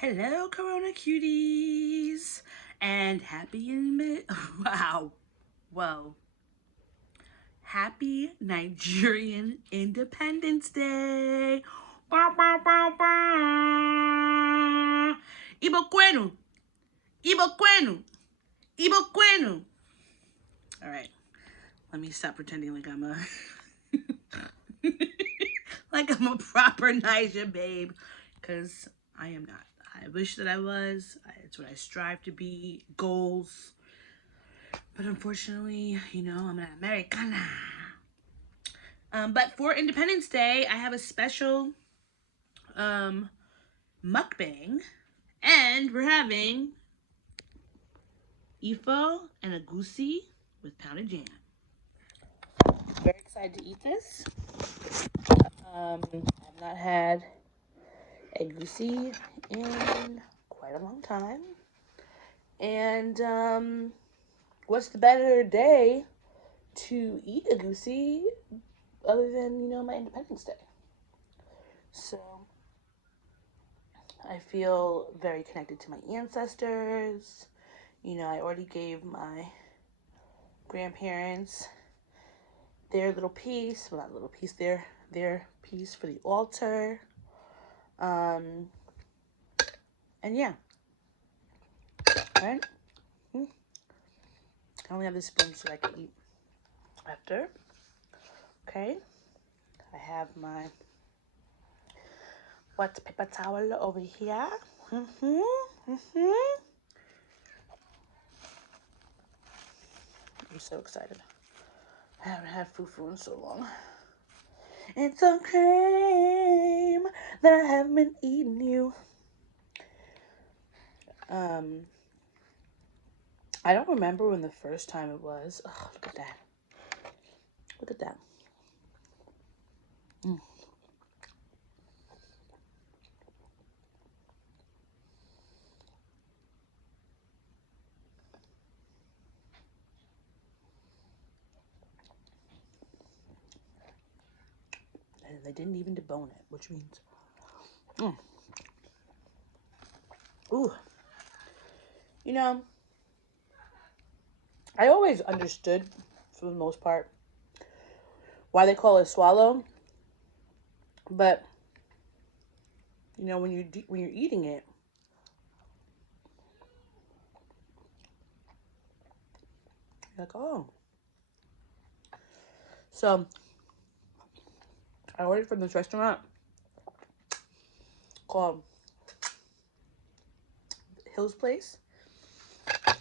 Hello, Corona cuties, and wow, whoa, happy Nigerian Independence Day. Bah, bah, bah, bah. Ibo Kwenu, Ibo Kwenu, Ibo Kwenu. All right, let me stop pretending like I'm a like I'm a proper Niger babe, because I am not. I wish that I was. It's what I strive to be. Goals. But unfortunately, I'm an Americana. But for Independence Day, I have a special um, mukbang. And we're having Ifo and Egusi with pounded jam. Very excited to eat this. I've not had Egusi in quite a long time. And what's the better day to eat Egusi other than, my Independence Day? So I feel very connected to my ancestors. I already gave my grandparents their little piece, well, not little piece, their piece for the altar. And yeah, right? I only have this spoon so I can eat after. Okay, I have my wet paper towel over here. I'm so excited. I haven't had fufu in so long. It's a crime that I haven't been eating you. I don't remember when the first time it was. Oh, look at that. Look at that. And they didn't even debone it, which means, ooh. I always understood, for the most part, why they call it swallow. But when you're eating it, you're like, oh. So I ordered from this restaurant called Hill's Place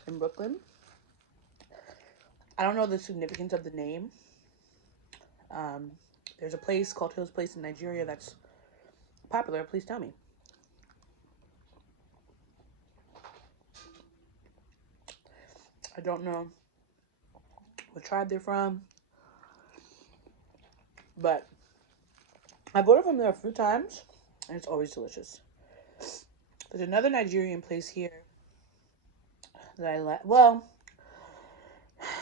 in Brooklyn. I don't know the significance of the name. There's a place called Hill's Place in Nigeria that's popular. Please tell me. I don't know what tribe they're from, but I've ordered from there a few times, and it's always delicious. There's another Nigerian place here that I like. Well,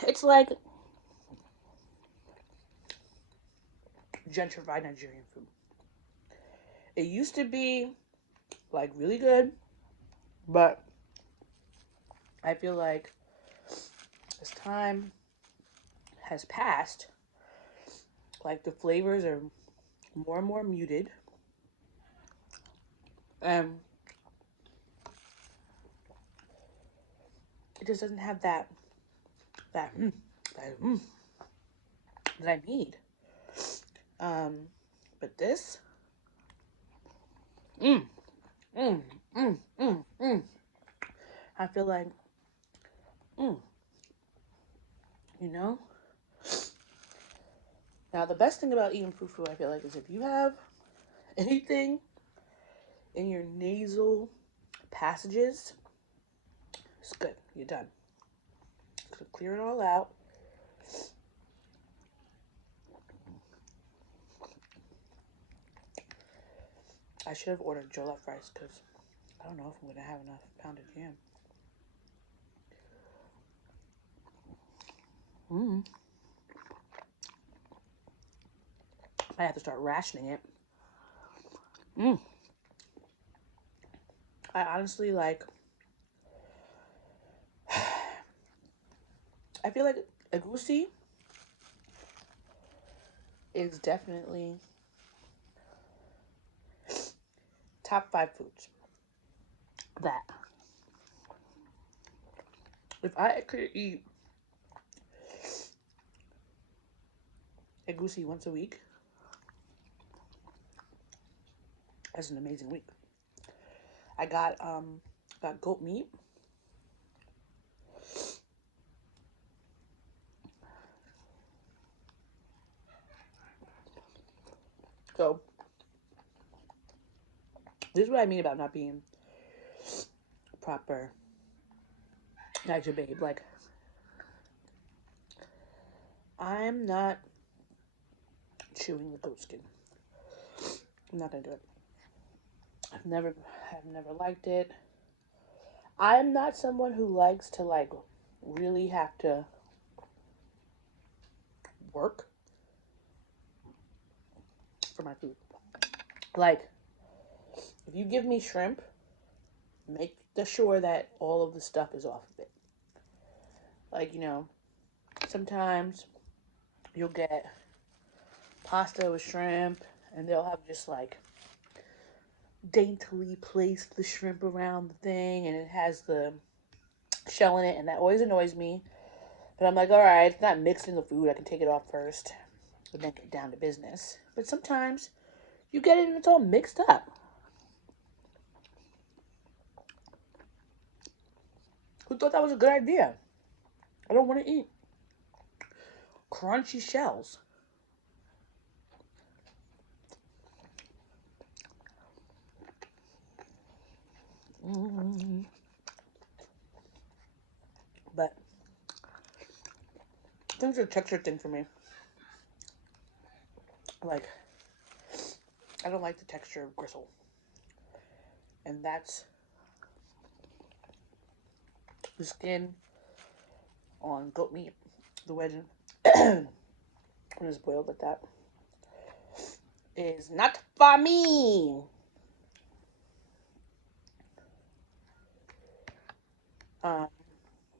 it's like gentrified Nigerian food. It used to be like really good, but I feel like as time has passed, like the flavors are more and more muted, and it just doesn't have that that that I need. But this, I feel like, you know. Now the best thing about eating fufu, I feel like, is if you have anything in your nasal passages, it's good. You're done. It's gonna clear it all out. I should have ordered jollof rice because I don't know if I'm gonna have enough pounded jam. I have to start rationing it. I honestly like, I feel like Egusi is definitely top 5 foods that if I could eat Egusi once a week, that's an amazing week. I got goat meat. So this is what I mean about not being proper Niger babe. Like, I'm not chewing the goat skin. I'm not gonna do it. I've never liked it. I'm not someone who likes to like really have to work for my food. Like, if you give me shrimp, make sure that all of the stuff is off of it. Like, sometimes you'll get pasta with shrimp and they'll have just like daintily placed the shrimp around the thing and it has the shell in it, and that always annoys me. But I'm like, all right, it's not mixed in the food. I can take it off first and then get down to business. But sometimes you get it and it's all mixed up. Who thought that was a good idea? I don't want to eat crunchy shells. But I think it's a texture thing for me. Like, I don't like the texture of gristle. And that's the skin on goat meat. The wedge when it's boiled like that is not for me.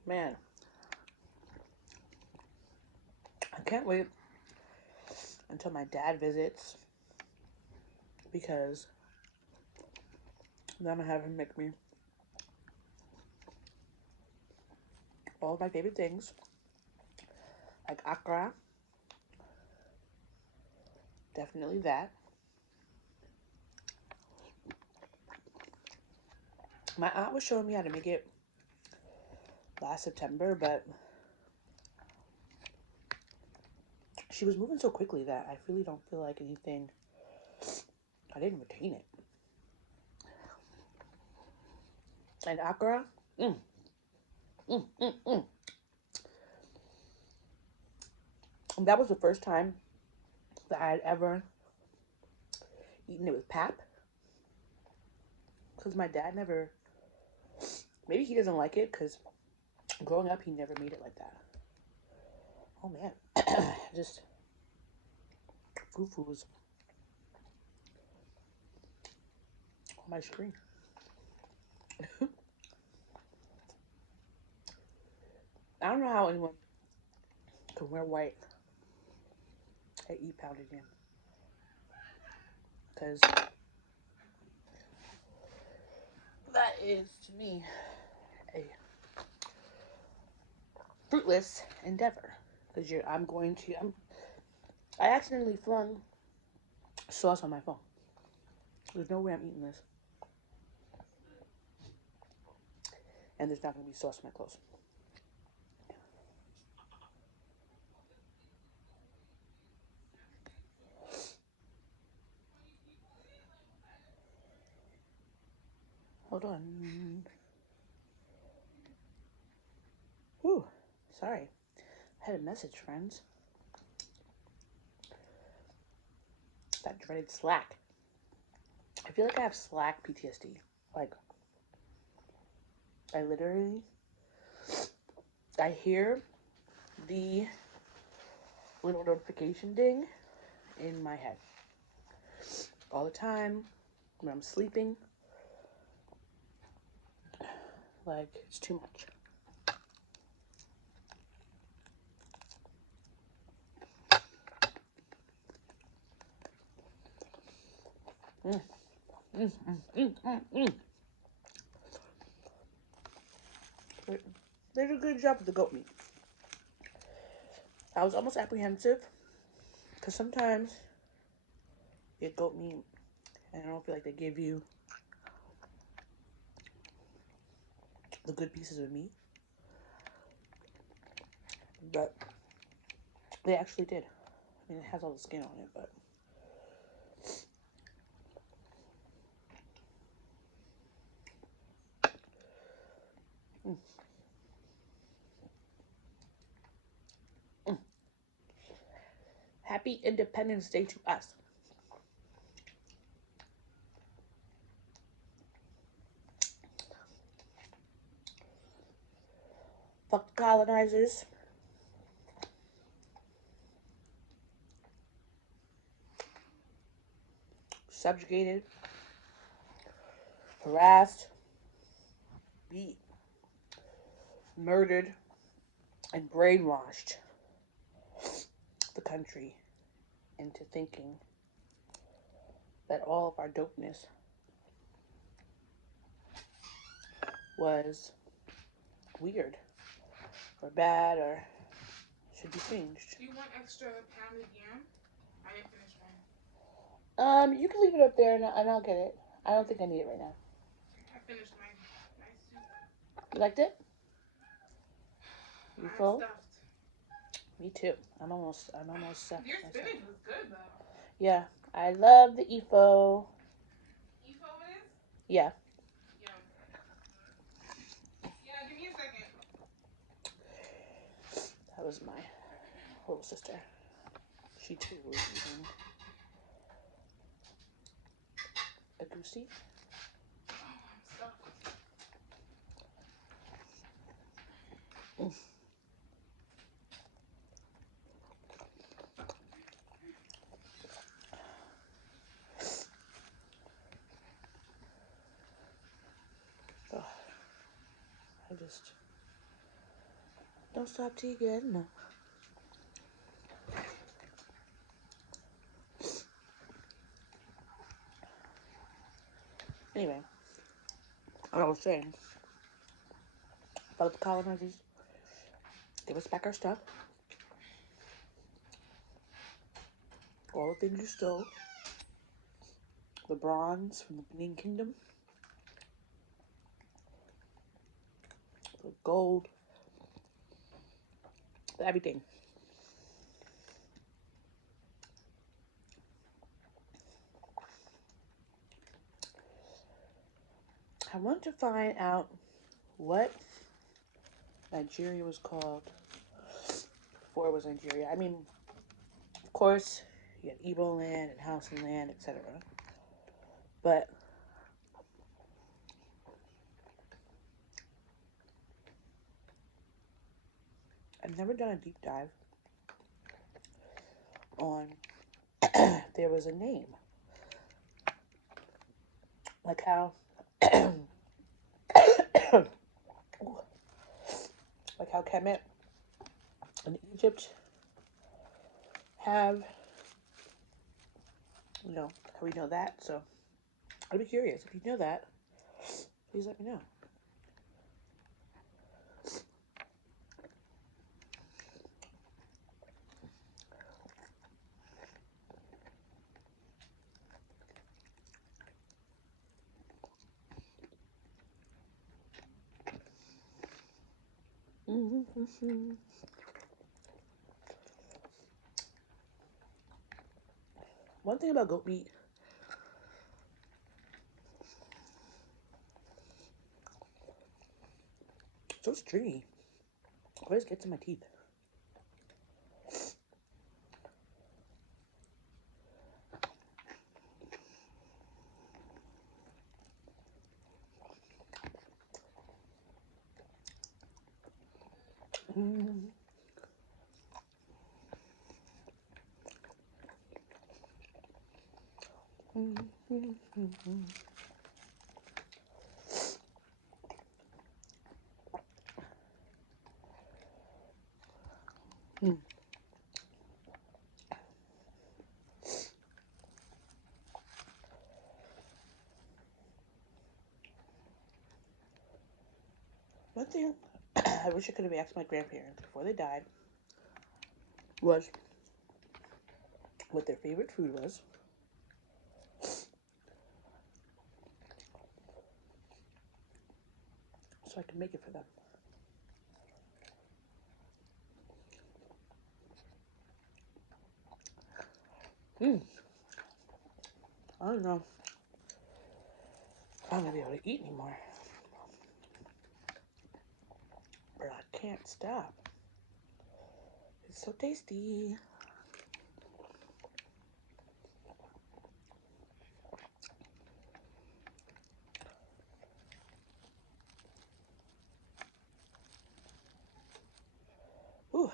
Man, I can't wait until my dad visits, because then I'm gonna have him make me all of my favorite things, like akra, definitely that. My aunt was showing me how to make it last September, but she was moving so quickly that I really don't feel like anything, I didn't retain it. And akra, mm, mm, mm, mm. And that was the first time that I had ever eaten it with pap, because my dad never, maybe he doesn't like it because growing up he never made it like that. Oh man, just foo-foos on my screen. I don't know how anyone can wear white and eat pounded yam, because that is to me a fruitless endeavor. Because I accidentally flung sauce on my phone. There's no way I'm eating this, and there's not going to be sauce on my clothes. Hold on. Whew. Sorry. I had a message, friends. That dreaded Slack. I feel like I have Slack PTSD. Like, I literally, I hear the little notification ding in my head all the time when I'm sleeping. Like, it's too much. Mm. Mm, mm, mm, mm, mm. They did a good job with the goat meat. I was almost apprehensive because sometimes you get goat meat and I don't feel like they give you the good pieces of meat, but they actually did. I mean, it has all the skin on it, but mm. Mm. Happy Independence Day to us. Fuck the colonizers. Subjugated, harassed, beat, murdered, and brainwashed the country into thinking that all of our dopeness was weird or bad or should be changed. Do you want extra pounded yam? I didn't finish mine. You can leave it up there and I'll get it. I don't think I need it right now. I finished my soup. You liked it? You I'm full? stuffed. Me too. I'm almost stuffed. Your spinach was good though. Yeah, I love the EFO. EFO is? Yeah. Yum. Yeah, give me a second. That was my little sister. She too was eating Egusi. Oh, I'm stuffed. Oh, I just don't stop till you get enough. Anyway, what I was saying about the colonizers, give us back our stuff. All the things you stole. The bronze from the Benin Kingdom. The gold. Everything. I want to find out what Nigeria was called before it was Nigeria. I mean, of course, you had Igbo land and Hausa land, etc. But I've never done a deep dive on there was a name. Like how like how Kemet and Egypt have, how we know that. So I'd be curious. If you know that, please let me know. One thing about goat meat, it's so stringy. It always gets in my teeth. Mm. Mm. One thing I wish I could have asked my grandparents before they died was what their favorite food was. So I could make it for them. I don't know if I'm going to be able to eat anymore. But I can't stop. It's so tasty. Ooh.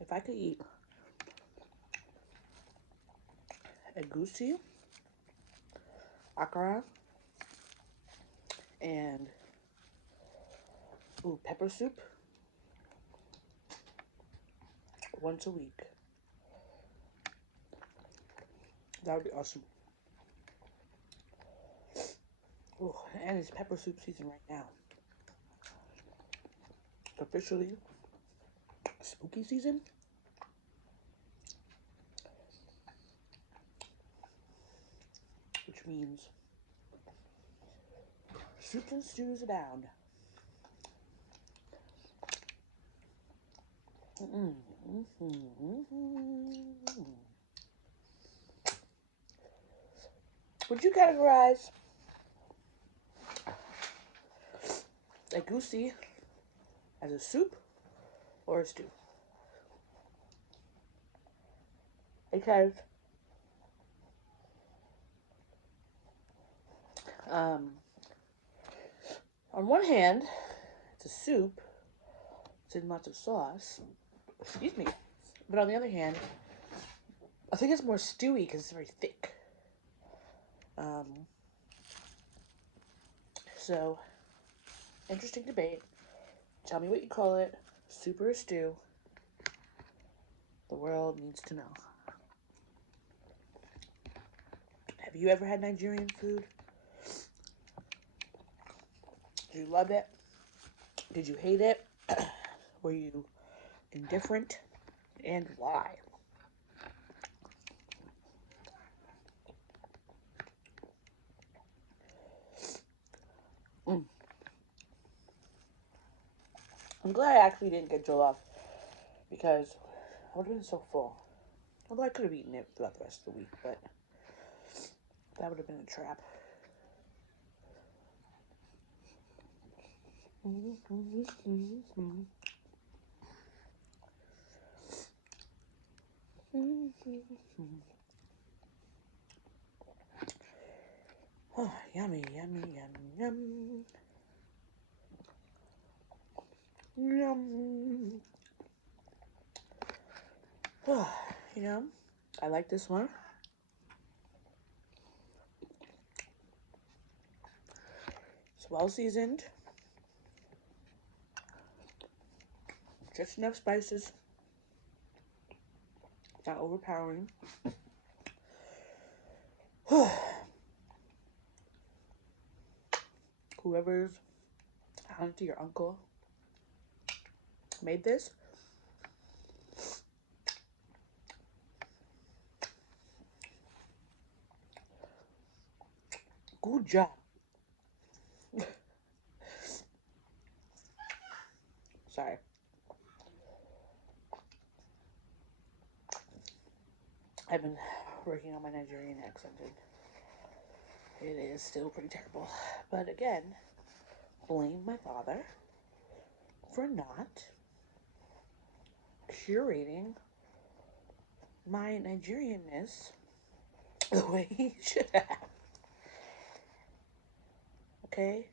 If I could eat Egusi, akara, and pepper soup once a week, that would be awesome. Ooh, and it's pepper soup season right now. Officially spooky season. Which means soups and stews abound. Would you categorize Egusi as a soup or a stew? Because um, on one hand, it's a soup. It's in lots of sauce. Excuse me. But on the other hand, I think it's more stewy because it's very thick. So, interesting debate. Tell me what you call it, soup or a stew. The world needs to know. Have you ever had Nigerian food? Did you love it? Did you hate it? Were you indifferent? And why? I'm glad I actually didn't get jollof because I would have been so full. Although I could have eaten it throughout the rest of the week, but that would have been a trap. Oh, yummy, yummy, yummy, yum. Yum. Oh, you know, I like this one. It's well seasoned. Just enough spices. It's not overpowering. Whoever's auntie or uncle made this, good job. Sorry. I've been working on my Nigerian accent and it is still pretty terrible. But again, blame my father for not curating my Nigerianness the way he should have. Okay?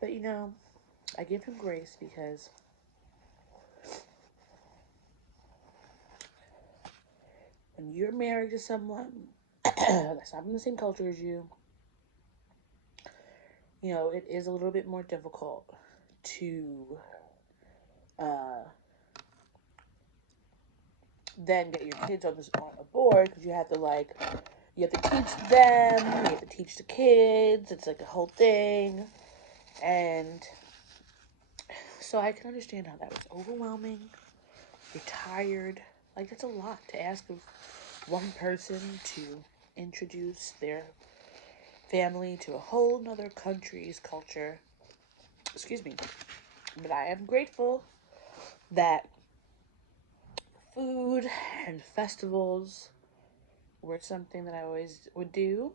But you know, I give him grace because when you're married to someone that's not in the same culture as you, you know, it is a little bit more difficult to uh, then get your kids on this on a board because you have to teach them, you have to teach the kids. It's like a whole thing, and so I can understand how that was overwhelming. You're tired. Like that's a lot to ask of one person to introduce their family to a whole nother country's culture. Excuse me. But I am grateful that food and festivals were something that I always would do.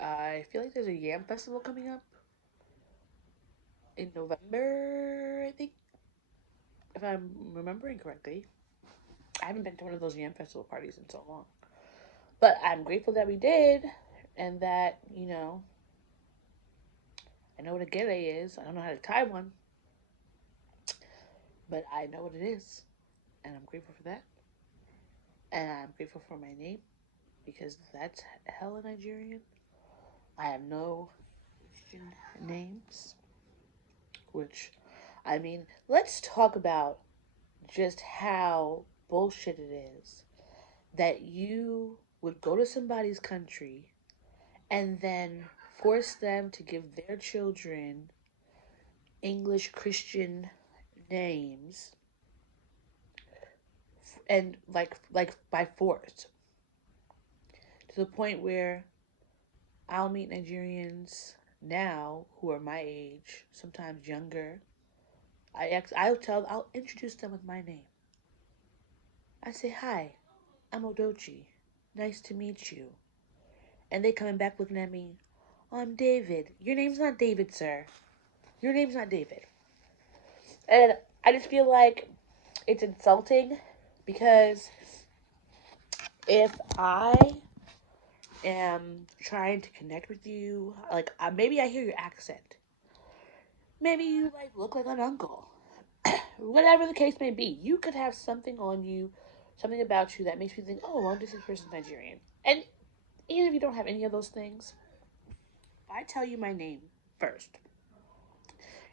I feel like there's a yam festival coming up in November, I think, if I'm remembering correctly. I haven't been to one of those yam festival parties in so long. But I'm grateful that we did, and that, I know what a gele is. I don't know how to tie one, but I know what it is, and I'm grateful for that. And I'm grateful for my name because that's hella Nigerian. I have no Christian names, which, I mean, let's talk about just how bullshit it is that you would go to somebody's country and then force them to give their children English Christian names and like by force to the point where I'll meet Nigerians now who are my age, sometimes younger. I'll introduce them with my name. I say hi, I'm Odochi. Nice to meet you. And they coming back looking at me. Oh, I'm David. Your name's not David, sir. Your name's not David. And I just feel like it's insulting because if I am trying to connect with you, like maybe I hear your accent. Maybe you like look like an uncle. Whatever the case may be, you could have something on you, something about you that makes me think, oh, well, this person's Nigerian. And even if you don't have any of those things, if I tell you my name first,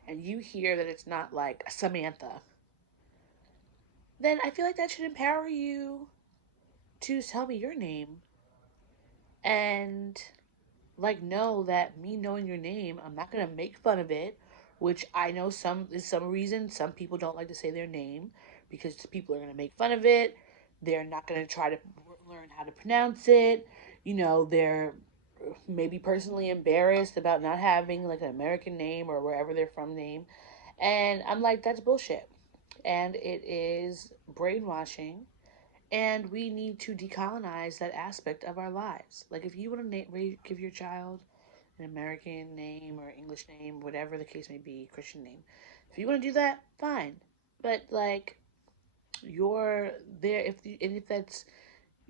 and you hear that it's not like Samantha, then I feel like that should empower you to tell me your name and like know that me knowing your name, I'm not gonna make fun of it, which I know some reason some people don't like to say their name because people are gonna make fun of it. They're not gonna try to learn how to pronounce it. They're maybe personally embarrassed about not having like an American name or wherever they're from name. And I'm like, that's bullshit. And it is brainwashing. And we need to decolonize that aspect of our lives. Like, if you want to give your child an American name or English name, whatever the case may be, Christian name, if you want to do that, fine. But, like, you're there, if that's,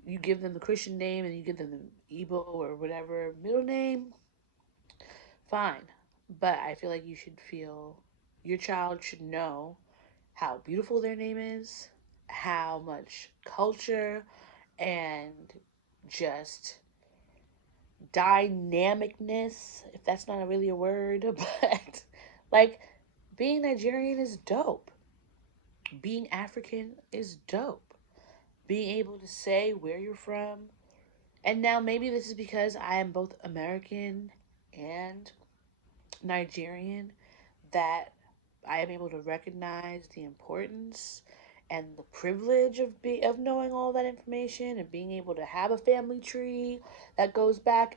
you give them the Christian name and you give them the Igbo or whatever middle name, fine. But I feel like your child should know how beautiful their name is, how much culture and just dynamicness, if that's not really a word, but like being Nigerian is dope. Being African is dope. Being able to say where you're from. And now maybe this is because I am both American and Nigerian that I am able to recognize the importance and the privilege of knowing all that information and being able to have a family tree that goes back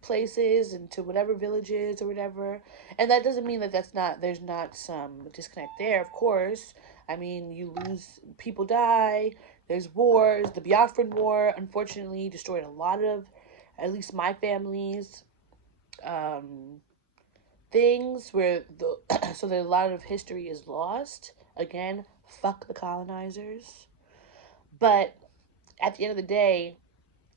places and to whatever villages or whatever. And that doesn't mean that there's not some disconnect there. Of course, I mean you lose people die. There's wars. The Biafran War unfortunately destroyed a lot of, at least my family's um, things where the so that a lot of history is lost. Again, fuck the colonizers. But at the end of the day,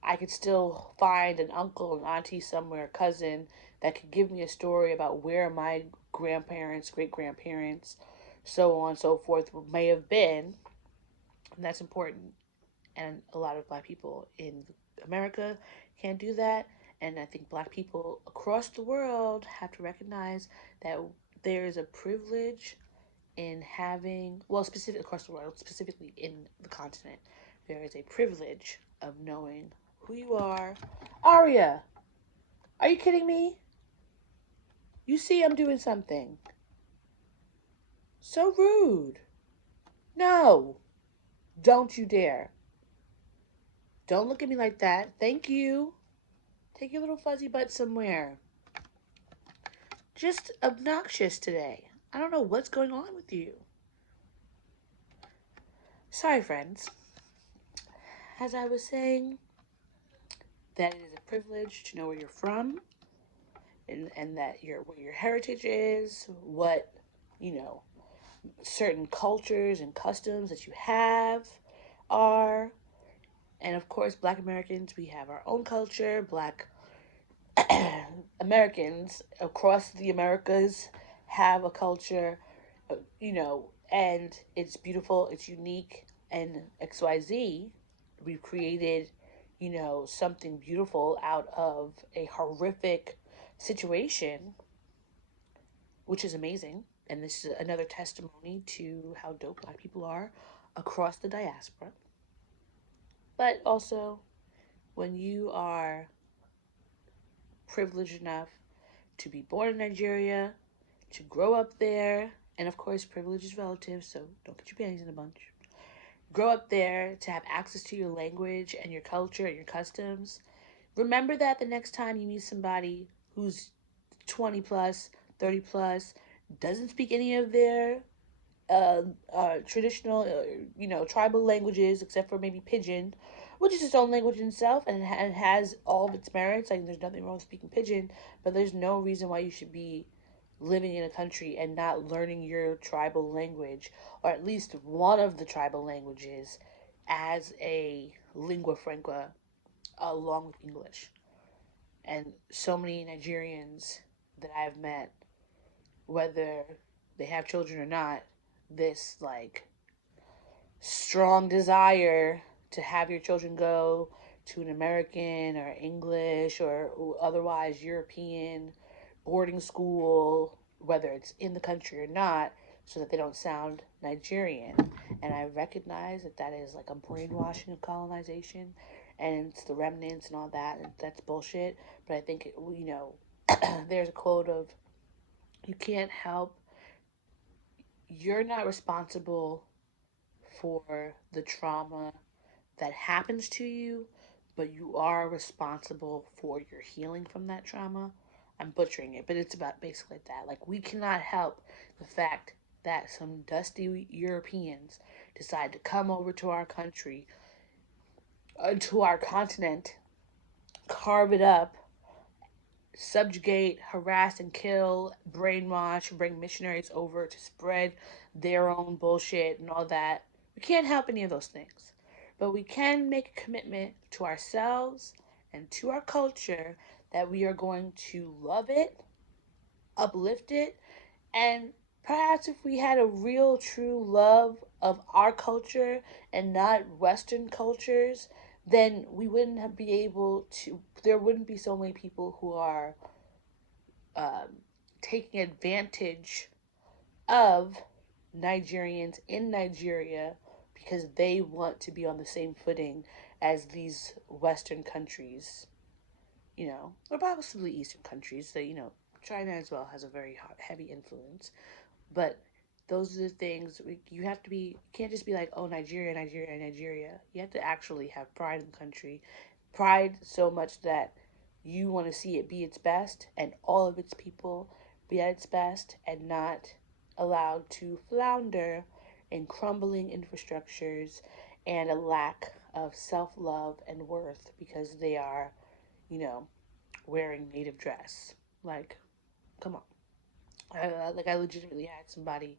I could still find an uncle and auntie somewhere, cousin, that could give me a story about where my grandparents, great grandparents, so on and so forth may have been. And that's important. And a lot of black people in America can't do that. And I think black people across the world have to recognize that there is a privilege in having, well, specific across the world, specifically in the continent, there is a privilege of knowing who you are. Aria, are you kidding me? You see, I'm doing something. So rude. No, don't you dare. Don't look at me like that. Thank you. Take your little fuzzy butt somewhere. Just obnoxious today. I don't know what's going on with you. Sorry, friends. As I was saying, that it is a privilege to know where you're from and that where your heritage is, what, you know, certain cultures and customs that you have are. And of course, Black Americans, we have our own culture. Black Americans across the Americas have a culture, and it's beautiful, it's unique, and XYZ. We've created, something beautiful out of a horrific situation, which is amazing. And this is another testimony to how dope Black people are across the diaspora. But also, when you are privileged enough to be born in Nigeria, to grow up there, and of course, privilege is relative, so don't get your panties in a bunch. Grow up there to have access to your language and your culture and your customs. Remember that the next time you meet somebody who's 20 plus, 30 plus, doesn't speak any of their traditional, tribal languages, except for maybe Pidgin, which is its own language in itself and has all of its merits. Like, there's nothing wrong with speaking Pidgin, but there's no reason why you should be living in a country and not learning your tribal language, or at least one of the tribal languages, as a lingua franca along with English. And so many Nigerians that I've met, whether they have children or not, this like strong desire to have your children go to an American or English or otherwise European boarding school, whether it's in the country or not, so that they don't sound Nigerian. And I recognize that that is like a brainwashing of colonization and it's the remnants and all that, and that's bullshit. But I think, there's a quote of, you can't help, you're not responsible for the trauma that happens to you, but you are responsible for your healing from that trauma. I'm butchering it, but it's about basically like that. Like, we cannot help the fact that some dusty Europeans decide to come over to our country, to our continent, carve it up, subjugate, harass, and kill, brainwash, bring missionaries over to spread their own bullshit and all that. We can't help any of those things. But we can make a commitment to ourselves and to our culture that we are going to love it, uplift it, and perhaps if we had a real, true love of our culture and not Western cultures, then we wouldn't be able to, there wouldn't be so many people who are um, taking advantage of Nigerians in Nigeria because they want to be on the same footing as these Western countries, or possibly Eastern countries. That, China as well has a very heavy influence. But those are the things you have to be. You can't just be like, oh, Nigeria, Nigeria, Nigeria. You have to actually have pride in the country, pride so much that you want to see it be its best and all of its people be at its best and not allowed to flounder in crumbling infrastructures and a lack of self love and worth because they are, you know, wearing native dress. Like, come on. I legitimately had somebody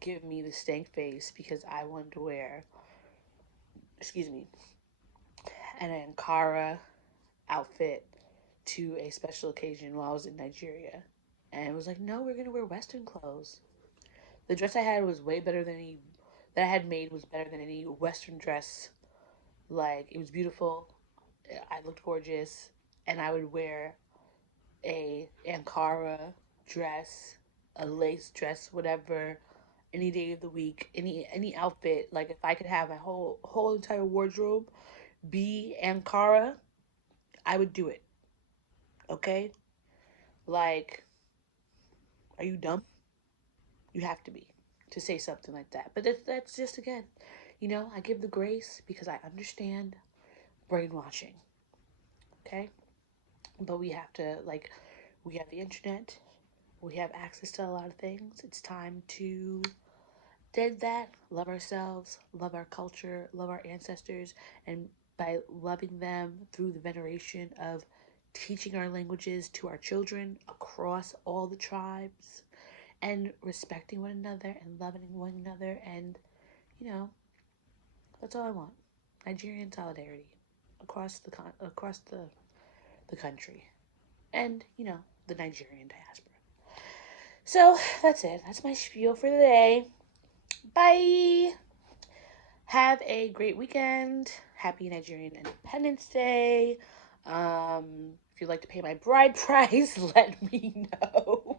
give me the stank face because I wanted to wear, excuse me, an Ankara outfit to a special occasion while I was in Nigeria. And it was like, no, we're gonna wear Western clothes. The dress I had was way better than any that I had made was better than any Western dress. Like, it was beautiful. I looked gorgeous, and I would wear a Ankara dress, a lace dress, whatever, any day of the week, any outfit. Like if I could have my whole entire wardrobe be Ankara, I would do it. Okay? Like, are you dumb? You have to be to say something like that. But that's just again, I give the grace because I understand brainwashing. Okay? But we have to we have the internet. We have access to a lot of things. It's time to did that, love ourselves, love our culture, love our ancestors, and by loving them through the veneration of teaching our languages to our children across all the tribes and respecting one another and loving one another and you know that's all I want. Nigerian solidarity across the country and the Nigerian diaspora. So that's it. That's my spiel for today. Bye. Have a great weekend. Happy Nigerian Independence Day. If you'd like to pay my bride price, let me know.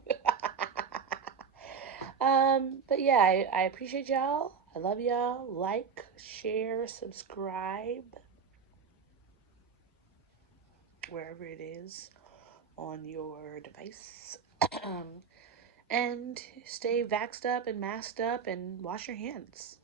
But yeah, I appreciate y'all. I love y'all. Like, share, subscribe, wherever it is on your device. um, and stay vaxxed up and masked up and wash your hands.